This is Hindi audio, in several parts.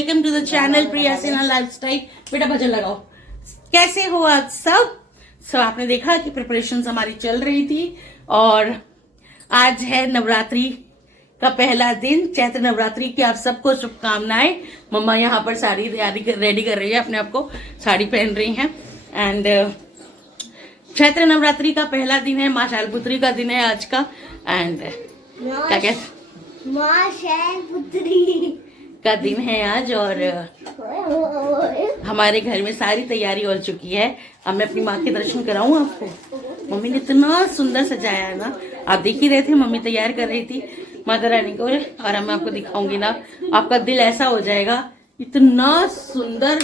Welcome to the channel Priya Sinha lifestyle. बेटा भजन लगाओ। कैसे हो आज सब? आपने देखा कि प्रिपरेशंस हमारी चल रही थी और आज है नवरात्रि का पहला दिन, चैत्र नवरात्रि की आप सबको शुभकामनाएं। मम्मा यहाँ पर साड़ी रेडी कर रही है, अपने आप को साड़ी पहन रही हैं। एंड चैत्र नवरात्रि का पहला दिन है, माँ शैलपुत्री का दिन है आज का। एंड क्या कहते, माँ शैलपुत्री का दिन है आज और हमारे घर में सारी तैयारी हो चुकी है। अब मैं अपनी माँ के दर्शन कराऊं आपको। मम्मी ने इतना सुंदर सजाया है ना, आप देख ही रहे थे, मम्मी तैयार कर रही थी माता रानी को। और मैं आपको दिखाऊंगी ना, आपका दिल ऐसा हो जाएगा। इतना सुंदर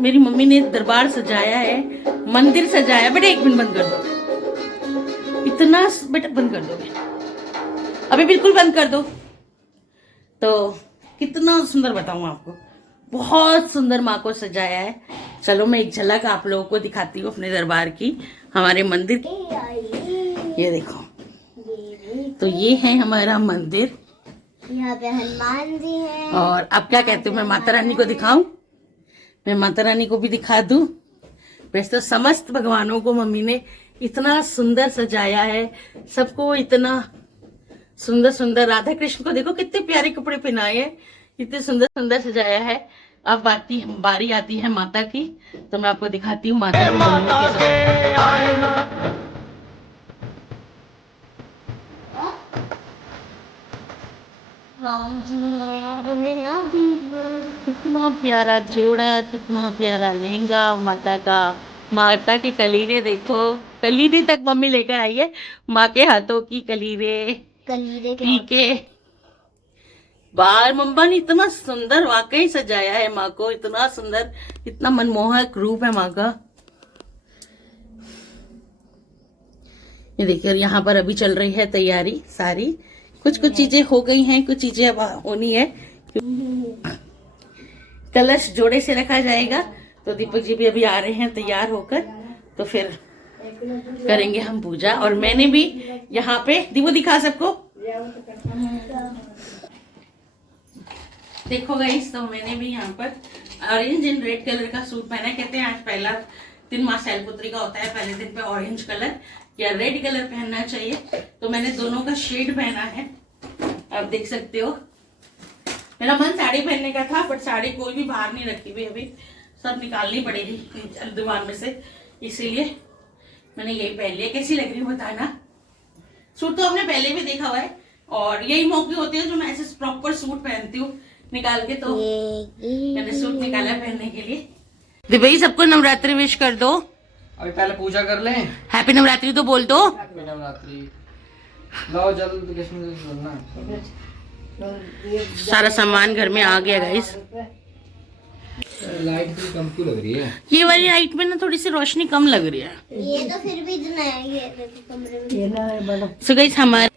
मेरी मम्मी ने दरबार सजाया है, मंदिर सजाया। बेटा एक मिनट बंद कर दो, इतना बेटा बंद कर दो, अभी बिल्कुल बंद कर दो। तो कितना सुंदर बताऊं आपको, बहुत सुंदर माँ को सजाया है। चलो मैं एक झलक आप लोगों को दिखाती हूँ अपने दरबार की, हमारे मंदिर की। ये देखो, तो ये है हमारा मंदिर। यहाँ पे हनुमान जी हैं। और अब क्या कहते हो, मैं माता रानी को दिखाऊं? मैं माता रानी को भी दिखा दूं। वैसे तो समस्त भगवानों को मम्मी ने इतना सुंदर सजाया है, सबको इतना सुंदर सुंदर। राधा कृष्ण को देखो कितने प्यारे कपड़े पहनाए हैं, इतने सुंदर सुंदर सजाया है। अब बारी आती है माता की, तो मैं आपको दिखाती हूँ माता कितना प्यारा जोड़ा, कितना प्यारा लहंगा माता का। माता की कलीरे देखो, कलीरे तक मम्मी लेकर आई है, माँ के हाथों की कलीरे पी के। बार मम्मा ने इतना सुंदर वाकई सजाया है माँ को, इतना सुंदर, इतना मनमोहक रूप है माँ का। ये देखिए, यहाँ पर अभी चल रही है तैयारी सारी। कुछ चीजें हो गई हैं, कुछ चीजें अब होनी है। कलश जोड़े से रखा जाएगा, तो दीपक जी भी अभी आ रहे हैं तैयार होकर, तो फिर करेंगे हम पूजा। और मैंने भी यहाँ पे दीपो दिखा सबको, देखो गाइस, तो मैंने भी यहाँ पर ऑरेंज एंड रेड कलर का सूट पहना है। कहते हैं आज पहला दिन माँ शैलपुत्री का होता है, पहले दिन पे ऑरेंज कलर या रेड कलर पहनना चाहिए, तो मैंने दोनों का शेड पहना है। आप देख सकते हो, मेरा मन साड़ी पहनने का था, बट साड़ी कोई भी बाहर नहीं रखी हुई, अभी सब निकालनी पड़ेगी दीवार में से, इसीलिए मैंने यही पहन लिया। कैसी लग रही है बताना। सूट तो आपने पहले भी देखा हुआ है, और यही मौके होते हैं जो मैं ऐसे प्रॉपर सूट पहनती हूँ निकाल के, तो मैंने सूट निकाला पहनने के लिए। दिव्या सबको नवरात्रि विश कर दो। अभी पहले पूजा कर लें। हैप्पी नवरात्रि तो बोल दो। हैप्पी नवरात्रि। लाओ जल्द, किसमें बोलना है? सारा सामान घर में आ गया गाइस। लाइट भी कम क्यों लग रही है? ये वाली लाइट में ना थोड़ी सी रोशनी कम लग रही है। ये तो फिर भी इतना है, ये देखो कमरे में। सो गाइस, हमारा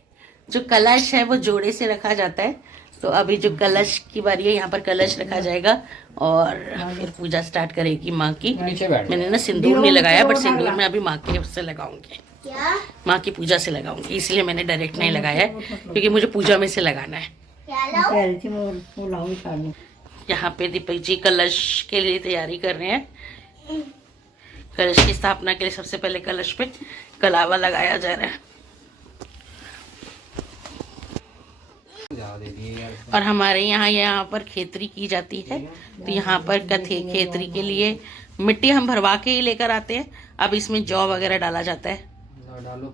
जो कलश है वो जोड़े से रखा जाता है, तो अभी जो कलश की बारी है, यहाँ पर कलश रखा जाएगा और फिर पूजा स्टार्ट करेगी माँ की। मैंने ना सिंदूर नहीं लगाया, बट सिंदूर मैं अभी माँ के उससे लगाऊंगी, क्या? माँ की पूजा से लगाऊंगी, इसलिए मैंने डायरेक्ट नहीं लगाया है, क्योंकि मुझे पूजा में से लगाना है। क्या लाऊं? यहाँ पे दीपक जी कलश के लिए तैयारी कर रहे हैं। कलश की स्थापना के लिए सबसे पहले कलश पे कलावा लगाया जा रहा है। और हमारे यहाँ पर खेतरी की जाती है, तो यहाँ पर खेतरी के लिए मिट्टी हम भरवा के ही लेकर आते हैं। अब इसमें जौ वगैरह डाला जाता है। डालो।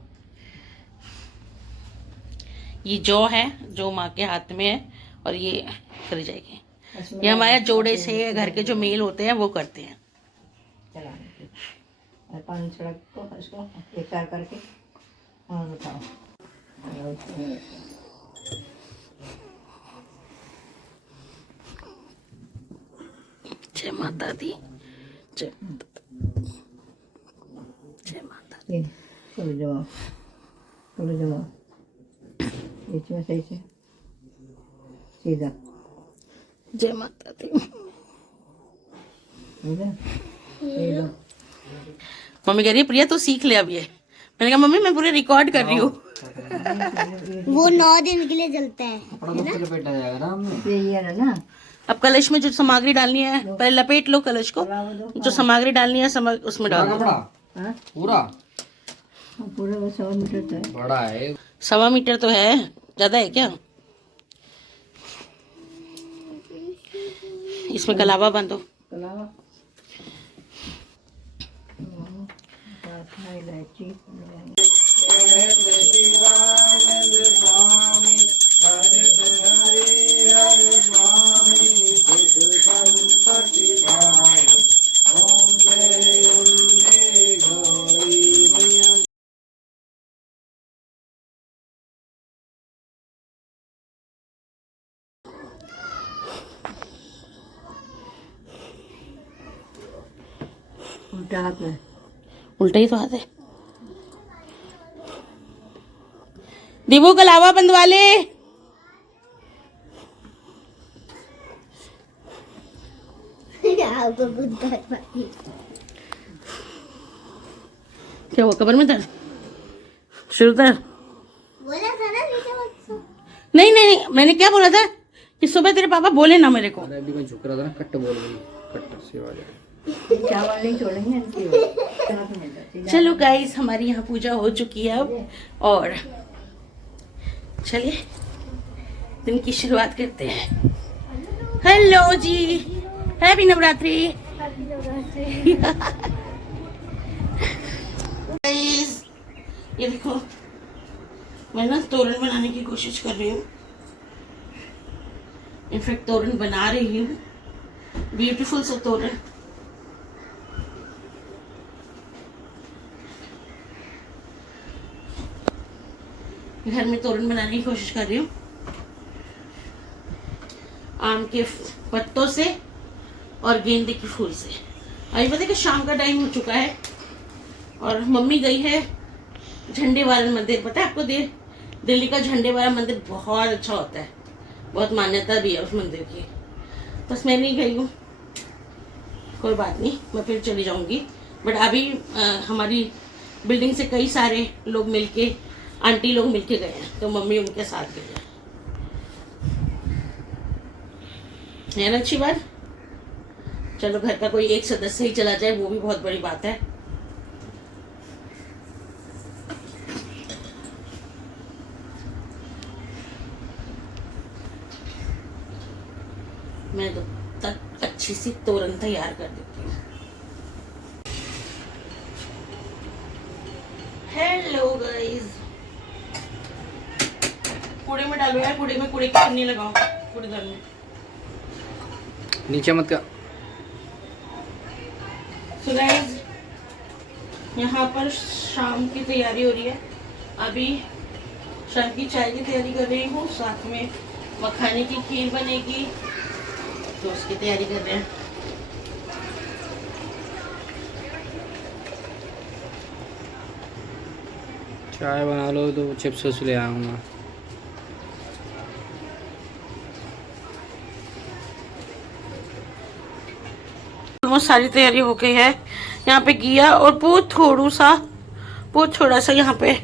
ये जौ है जो माँ के हाथ में है, और ये करी जाएगी। ये हमारे जोड़े से घर के जो मेल होते हैं वो करते हैं। जय माता दी, जय माता दी। जय माता दी। मम्मी कह रही है प्रिया तू सीख ले अब ये। मैंने कहा मम्मी मैं पूरे रिकॉर्ड कर रही हूँ। वो 9 दिन के लिए जलता है कपड़ा तो लपेटा जाएगा ना हमने। ये ना अब कलश में जो सामग्री डालनी है पहले लपेट लो कलश को, जो सामग्री डालनी है उसमें डाल दो। बड़ा पूरा पूरा 100 मीटर तो है। बड़ा है। 1.25 मीटर तो है, ज्यादा है क्या? इसमें कलावा बांधो। कलावा इलायची उल्टा हाथ में, उल्टा ही तो हाथ है। दीबू कलावा बंधवा ले। क्या हुआ, कबर में दर्द, शुरू दर्द? बोला था ना नीचे मत नहीं नहीं नहीं, मैंने क्या बोला था कि सुबह तेरे पापा बोले ना मेरे को। अरे अभी मैं झुक रहा था ना, कट बोल रही, कट से आवाज चावल नहीं छोड़ेंगे इनकी। चलो गाइस, हमारी यहाँ पूजा हो चुकी है अब, और चलिए दिन की शुरुआत करते हैं। हेलो जी, हैप्पी नवरात्रि। गाइस ये देखो, मैं ना तोरण बनाने की कोशिश कर रही हूँ, इनफैक्ट तोरण बना रही हूँ, ब्यूटीफुल सा तोरण। घर में तोरण बनाने की कोशिश कर रही हूँ आम के पत्तों से और गेंदे के फूल से। अभी पता है कि शाम का टाइम हो चुका है और मम्मी गई है झंडे वाला मंदिर। पता है आपको, दिल्ली का झंडे वाला मंदिर बहुत अच्छा होता है, बहुत मान्यता भी है उस मंदिर की। बस मैं नहीं गई हूँ, कोई बात नहीं, मैं फिर चली जाऊँगी। बट अभी हमारी बिल्डिंग से कई सारे लोग मिलके, आंटी लोग मिलके गए हैं, तो मम्मी उनके साथ गई है ना, अच्छी बात। चलो घर का कोई एक सदस्य ही चला जाए वो भी बहुत बड़ी बात है। मैं तो तक अच्छी सी तोरण तैयार कर देती हूँ। हेलो गाइस, कूड़े में डालो यार, कूड़े में कूड़े की पन्नी लगाओ कूड़ेदान में। नीचे मत का। So guys, यहाँ पर शाम की तैयारी हो रही है। अभी शाम की चाय की तैयारी कर रही हूँ, साथ में मखाने की खीर बनेगी, तो उसकी तैयारी कर रहे हैं। चाय बना लो तो चिप्स ले आऊँगा। ऑलमोस्ट सारी तैयारी हो गई है। यहाँ पे घिया और बहुत थोड़ा सा यहाँ पे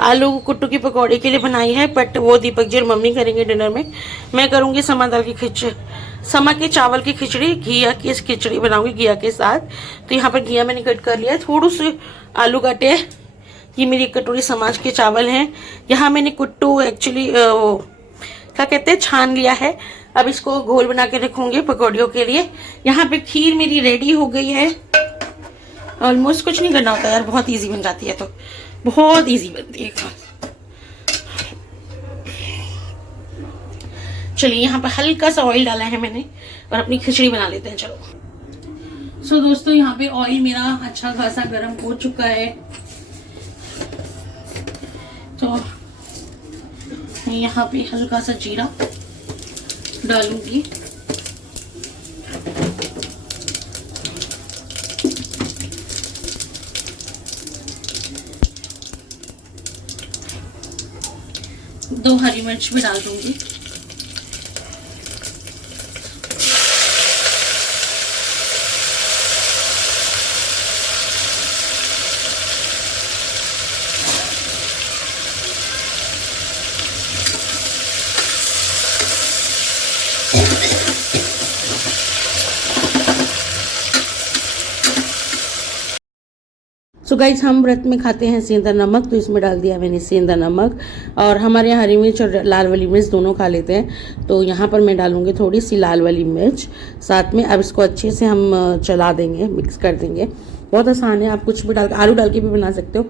आलू कुट्टू की पकौड़े के लिए बनाई है, बट वो दीपक जी और मम्मी करेंगे डिनर में। मैं करूँगी समा दाल की समा के चावल की खिचड़ी, घिया की इस खिचड़ी बनाऊंगी घिया के साथ। तो यहाँ पर घिया मैंने कट कर लिया है, थोड़े से आलू काटे हैं। ये मेरी कटोरी समाज के चावल हैं। यहाँ मैंने कुट्टू एक्चुअली क्या कहते हैं छान लिया है। अब इसको घोल बना के रखूंगी पकौड़ियों के लिए। यहाँ पे खीर मेरी रेडी हो गई है। ऑलमोस्ट कुछ नहीं करना होता यार, बहुत इजी बन जाती है, तो बहुत इजी बनती है। चलिए यहाँ पे हल्का सा ऑयल डाला है मैंने और अपनी खिचड़ी बना लेते हैं। चलो सो दोस्तों, यहाँ पे ऑयल मेरा अच्छा खासा गर्म हो चुका है, तो मैं यहाँ पे हल्का सा जीरा डालूंगी। दो हरी मिर्च भी डाल दूंगी। सो गाइस हम व्रत में खाते हैं सेंधा नमक, तो इसमें डाल दिया मैंने सेंधा नमक। और हमारे यहाँ हरी मिर्च और लाल वाली मिर्च दोनों खा लेते हैं, तो यहाँ पर मैं डालूंगी थोड़ी सी लाल वाली मिर्च साथ में। अब इसको अच्छे से हम चला देंगे, मिक्स कर देंगे। बहुत आसान है, आप कुछ भी डाल, आलू डाल के भी बना सकते हो।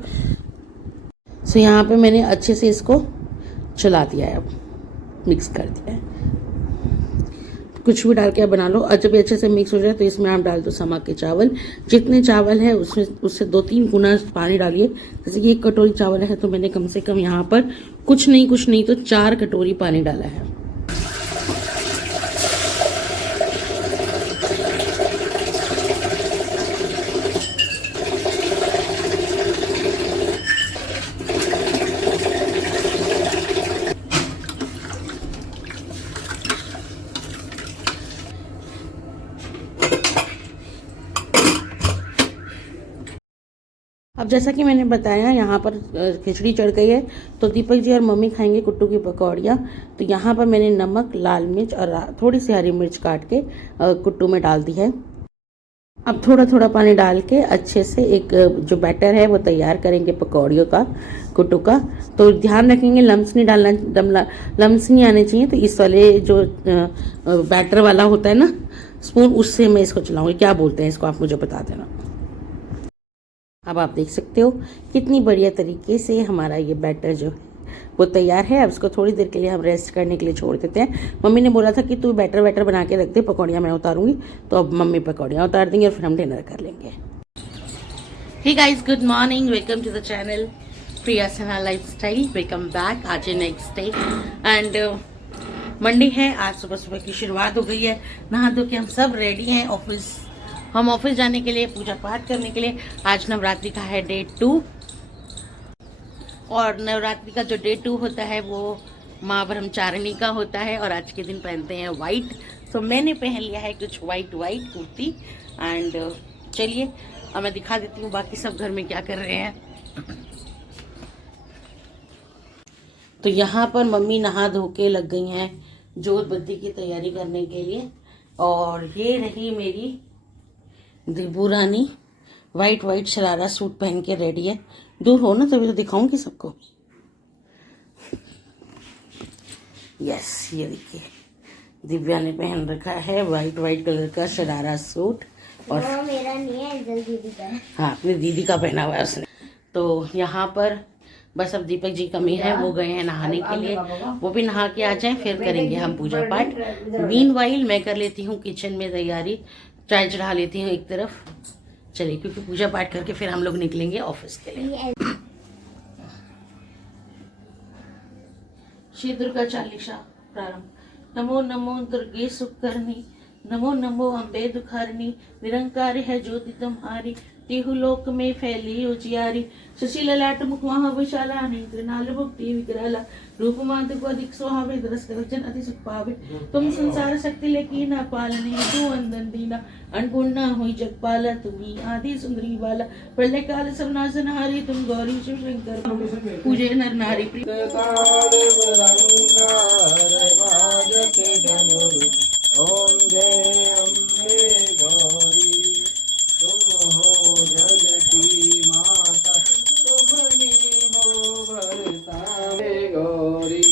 सो यहाँ पे मैंने अच्छे से इसको चला दिया है, अब मिक्स कर दिया है। कुछ भी डाल के आप बना लो। और जब अच्छे से मिक्स हो जाए तो इसमें आप डाल दो समा के चावल। जितने चावल है उसमें उससे 2-3 गुना पानी डालिए। जैसे कि 1 कटोरी चावल है तो मैंने कम से कम यहाँ पर कुछ नहीं तो 4 कटोरी पानी डाला है। अब जैसा कि मैंने बताया यहाँ पर खिचड़ी चढ़ गई है, तो दीपक जी और मम्मी खाएंगे कुट्टू की पकौड़ियाँ। तो यहाँ पर मैंने नमक, लाल मिर्च और थोड़ी सी हरी मिर्च काट के कुट्टू में डाल दी है। अब थोड़ा थोड़ा पानी डाल के अच्छे से एक जो बैटर है वो तैयार करेंगे पकौड़ियों का, कुट्टू का। तो ध्यान रखेंगे लम्स नहीं डालना, लम्स नहीं आने चाहिए। तो इस वाले जो बैटर वाला होता है ना स्पून, उससे मैं इसको चलाऊँगी। क्या बोलते हैं इसको, आप मुझे बता देना। अब आप देख सकते हो कितनी बढ़िया तरीके से हमारा ये बैटर जो है वो तैयार है। अब इसको थोड़ी देर के लिए हम रेस्ट करने के लिए छोड़ देते हैं। मम्मी ने बोला था कि तू बैटर बना के रख दे, पकौड़ियाँ मैं उतारूंगी। तो अब मम्मी पकौड़ियाँ उतार देंगे और फिर हम डिनर कर लेंगे। Hey guys, good morning, welcome to the channel Priya Sinha lifestyle. Welcome back. आज है नेक्स्ट डे एंड मंडे है। आज सुबह सुबह की शुरुआत हो गई है। नहा धो के हम सब रेडी हैं हम ऑफिस जाने के लिए, पूजा पाठ करने के लिए। आज नवरात्रि का है डे 2 और नवरात्रि का जो डे 2 होता है वो माँ ब्रह्मचारिणी का होता है। और आज के दिन पहनते हैं वाइट। तो मैंने पहन लिया है कुछ वाइट कुर्ती एंड चलिए अब मैं दिखा देती हूँ बाकी सब घर में क्या कर रहे हैं। तो यहाँ पर मम्मी नहा धो के लग गई हैं जोत बत्ती की तैयारी करने के लिए। और ये रही मेरी दिलबू रानी, वाइट शरारा सूट पहन के रेडी है। दूर हो ना तभी तो दिखाऊंगी सबको। यस, ये देखिए दिव्या ने पहन रखा है वाइट कलर का शरारा सूट। और मेरा नहीं है, दीदी का है। हाँ, अपनी दीदी का पहना हुआ है उसने। तो यहाँ पर बस अब दीपक जी कमी है, वो गए हैं नहाने के लिए। वो भी नहा के आ जाएं, फिर करेंगे हम पूजा पाठ। मीनवाइल मैं कर लेती हूँ किचन में तैयारी, चाय चढ़ा लेती हूँ एक तरफ। चलिए, क्योंकि पूजा पाठ करके फिर हम लोग निकलेंगे ऑफिस के लिए। श्री दुर्गा चालीसा प्रारंभ। नमो नमो दुर्गे सुकरनी, नमो नमो अम्बे दुखारिणी, निरंकार है ज्योति तुम्हारी, तिहु लोक में फैली उजियारी। शशि ललाट मुख महाविशाला, नेत्रनाल भुक्ति विकराला, रूप मात्र को अधिक सुहावे, दरस कर जन अति सुख पावे। तुम संसार शक्ति लेकी ना पालने, तू अंदन दीना अनपूर्णा हुई जगपाला, तुम्ही आदि सुंदरी बाला, प्रलय काल सबनाशनहारी, तुम गौरी शिव शंकर पूजे नर नारी। ओम जय अम्बे गौरी, तुम हो जग की माता, तुमने हो भरता गौरी।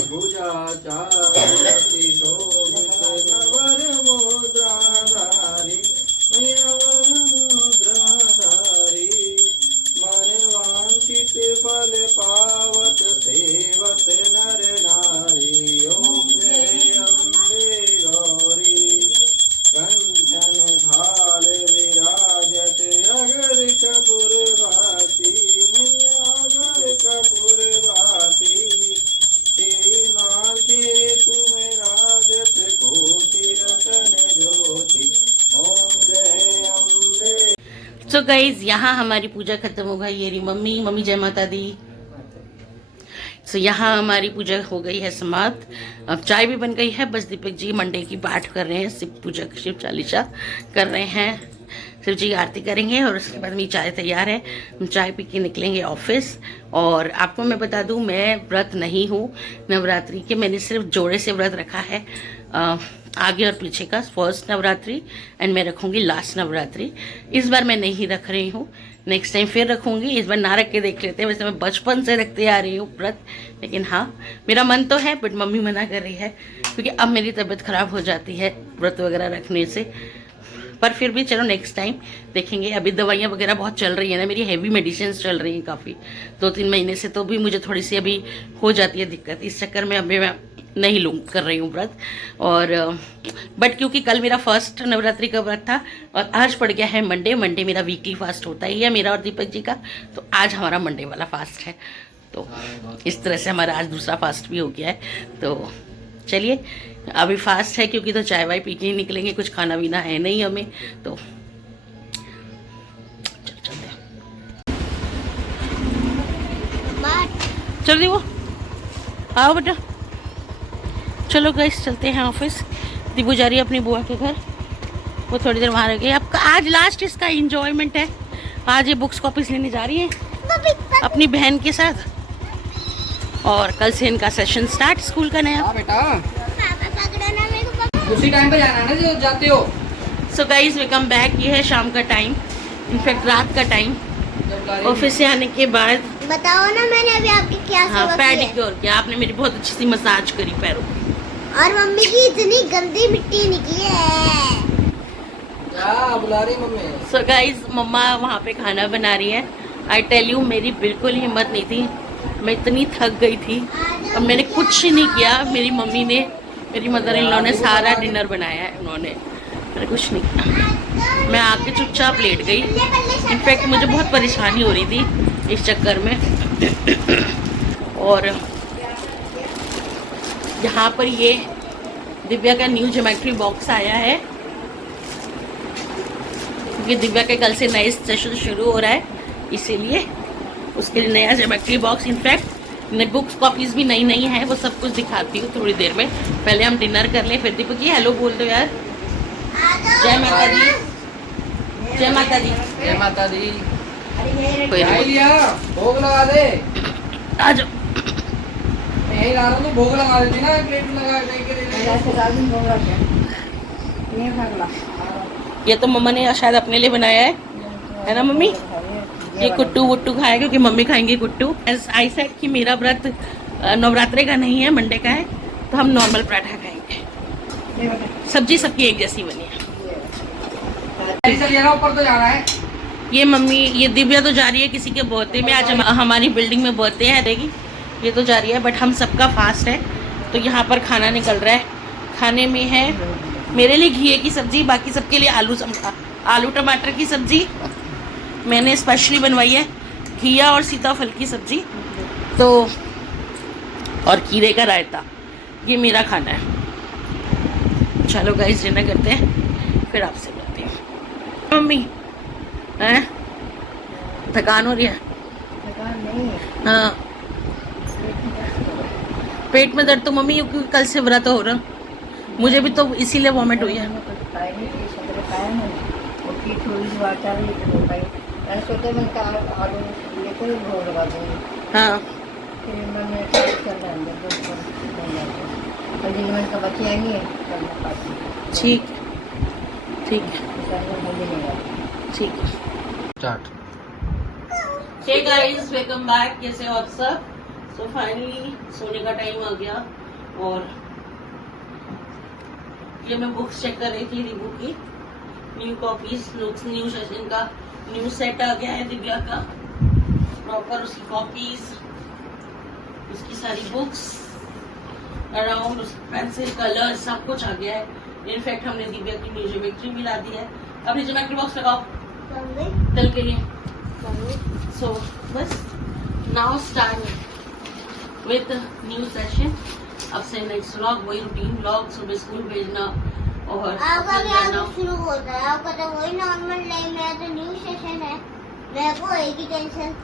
भुजा चारती शोभित नवर मुद्राधारी, नवर मुद्राधारी, मन वांछित फल पावत सेवत नर नारी। ओम जय अम्बे गौरी, कंचन थाल विराजत अगर कपूर भाती, मैया अगर कपूर भाती, श्रीमान के तुम राजत कोटि रतन ज्योति। ओम जय अम्बे। सो गाइज, यहाँ हमारी पूजा खत्म हो गई। ये रही मम्मी जय माता दी। सो यहाँ हमारी पूजा हो गई है समाप्त। अब चाय भी बन गई है। बस दीपक जी मंडे की पाठ कर रहे हैं, शिव चालीसा कर रहे हैं। शिव जी की आरती करेंगे और उसके बाद मेरी चाय तैयार है। हम चाय पी के निकलेंगे ऑफिस। और आपको मैं बता दूं, मैं व्रत नहीं हूँ नवरात्रि के। मैंने सिर्फ जोड़े से व्रत रखा है। आगे और पीछे का फर्स्ट नवरात्रि एंड मैं रखूंगी लास्ट नवरात्रि। इस बार मैं नहीं रख रही हूँ, नेक्स्ट टाइम फिर रखूंगी। इस बार ना रख के देख लेते हैं। वैसे मैं बचपन से रखते आ रही हूँ व्रत, लेकिन हाँ मेरा मन तो है, बट मम्मी मना कर रही है क्योंकि अब मेरी तबीयत खराब हो जाती है व्रत वगैरह रखने से। पर फिर भी चलो नेक्स्ट टाइम देखेंगे। अभी दवाइयाँ वगैरह बहुत चल रही है ना, मेरी हैवी मेडिसिन चल रही हैं काफ़ी 2-3 महीने से, तो भी मुझे थोड़ी सी अभी हो जाती है दिक्कत। इस चक्कर में अभी मैं नहीं कर रही हूँ व्रत। और बट क्योंकि कल मेरा फर्स्ट नवरात्रि का व्रत था और आज पड़ गया है मंडे। मंडे मेरा वीकली फास्ट होता ही है, मेरा और दीपक जी का, तो आज हमारा मंडे वाला फास्ट है। तो इस तरह से हमारा आज दूसरा फास्ट भी हो गया है। तो चलिए अभी फास्ट है क्योंकि तो चाय वाय पी के ही निकलेंगे, कुछ खाना पीना है नहीं हमें। तो चल दी वो आओ बेटा, चलो गाइस चलते हैं ऑफिस। दीपू जा रही है अपनी बुआ के घर, वो थोड़ी देर वहाँ रह गई। आपका आज लास्ट इसका इंजॉयमेंट है। आज ये बुक्स कॉपीज लेने जा रही है अपनी बहन के साथ, और कल से इनका सेशन स्टार्ट स्कूल का नया। बेटा उसी टाइम पे जाना है ना जो जाते हो। So guys we come back. ये है शाम का टाइम, इनफैक्ट रात का टाइम, ऑफिस से आने के बाद। बताओ ना मैंने अभी आपकी क्या सेवा की है? पेडिक्योर किया आपने, मेरी बहुत अच्छी सी मसाज करी पैरों की। और मम्मी की इतनी गंदी मिट्टी निकली है। क्या बुला रही मम्मी? सो गाइस मम्मा वहाँ पे खाना बना रही है। आई टेल यू मेरी बिल्कुल हिम्मत नहीं थी, मैं इतनी थक गई थी और मैंने कुछ नहीं किया। मेरी मम्मी ने, मेरी मदर इन लॉ ने सारा डिनर बनाया है, उन्होंने, मैंने कुछ नहीं किया। मैं आके चुपचाप लेट गई। इनफैक्ट मुझे बहुत परेशानी हो रही थी इस चक्कर में। और यहाँ पर ये दिव्या का न्यू ज्योमेट्री बॉक्स आया है क्योंकि दिव्या के कल से नए सेशन शुरू हो रहा है, इसीलिए उसके लिए नया geometry box. In fact books copies भी नई नई है, वो सब कुछ दिखाती हूँ थोड़ी देर में। पहले हम डिनर कर लें, फिर दीपक जी हेलो बोल दो यार। जय माता दी, जय माता दी, जय माता दी। कोई नहीं, लिया भोग लगा दे। आ जाओ। मैं यही ला रहा हूँ, तो भोग लगा देती ना, प्लेट में लगा के दे दे। ये तो मम्मा ने शायद अपने लिए बनाया है ना मम्मी? ये कुट्टू वुट्टू खाया क्योंकि मम्मी खाएंगे कुट्टू। आई सेड कि मेरा व्रत नवरात्रे का नहीं है, मंडे का है, तो हम नॉर्मल पराठा खाएंगे। सब्जी सबकी एक जैसी बनी है। ऊपर तो जाना है। ये मम्मी, ये दिव्या तो जा रही है किसी के बर्थडे में। आज हमारी बिल्डिंग में बर्थडे है रहेगी, ये तो जा रही है, बट हम सबका फास्ट है। तो यहाँ पर खाना निकल रहा है। खाने में है मेरे लिए घिए की सब्जी, बाकी सबके लिए आलू टमाटर की सब्जी मैंने स्पेशली बनवाई है, घिया और सीताफल की सब्जी, तो और खीरे का रायता। ये मेरा खाना है। चलो गाइस डिनर करते हैं, फिर आपसे मिलते हैं। मम्मी हैं थकान हो रही है? हाँ पेट में दर्द तो मम्मी क्योंकि कल से व्रत हो रहा, मुझे भी तो इसीलिए वॉमिट हुई है। हाँ ठीक ठीक ठीक। Start. Hey guys welcome back, कैसे हो आप सब? सो फाइनली सोने का टाइम आ गया और ये मैं बुक्स चेक कर रही थी रिव्यू की, न्यू कॉपीज, न्यू सेशन का न्यू सेट आ गया है दिव्या का, प्रॉपर उसकी कॉपीज, उसकी सारी बुक्स अराउंड, पेंसिल कलर सब कुछ आ गया है। इनफैक्ट हमने दिव्या की न्यू ज्योमेट्री भी ला दी है। अपनी ज्योमेट्री बॉक्स लगाओ कल के लिए। सो बस now start with new session. अब से नेक्स्ट व्लॉग वही रूटीन व्लॉग, सुबह स्कूल भेजना और शुरू होता है आपका तो वही नॉर्मल लाइफ। मेरा तो न्यू सेशन है, मेरे को एक ही टेंशन।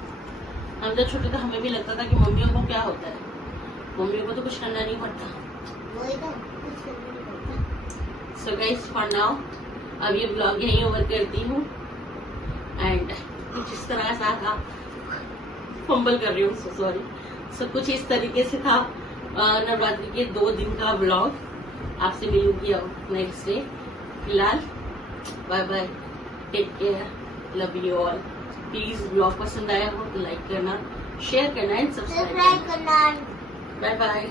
हम जब छोटे थे हमें भी लगता था कि मम्मियों को क्या होता है, मम्मियों को तो कुछ करना नहीं पड़ता। वही तो कुछ करना नहीं पड़ता। सो गाइस फॉर नाउ अब ये ब्लॉग यहीं ओवर करती हूँ एंड कुछ इस तरह सा था, फंबल कर रही हूँ सॉरी। सो कुछ इस तरीके से था नवरात्रि के 2 दिन का ब्लॉग। आपसे मिलूंगी अब नेक्स्ट डे। फिलहाल bye bye, take care, love you all. Please blog पसंद आया हो तो लाइक करना, शेयर करना एंड सब्सक्राइब सब्सक्राइब करना। करना। Bye bye.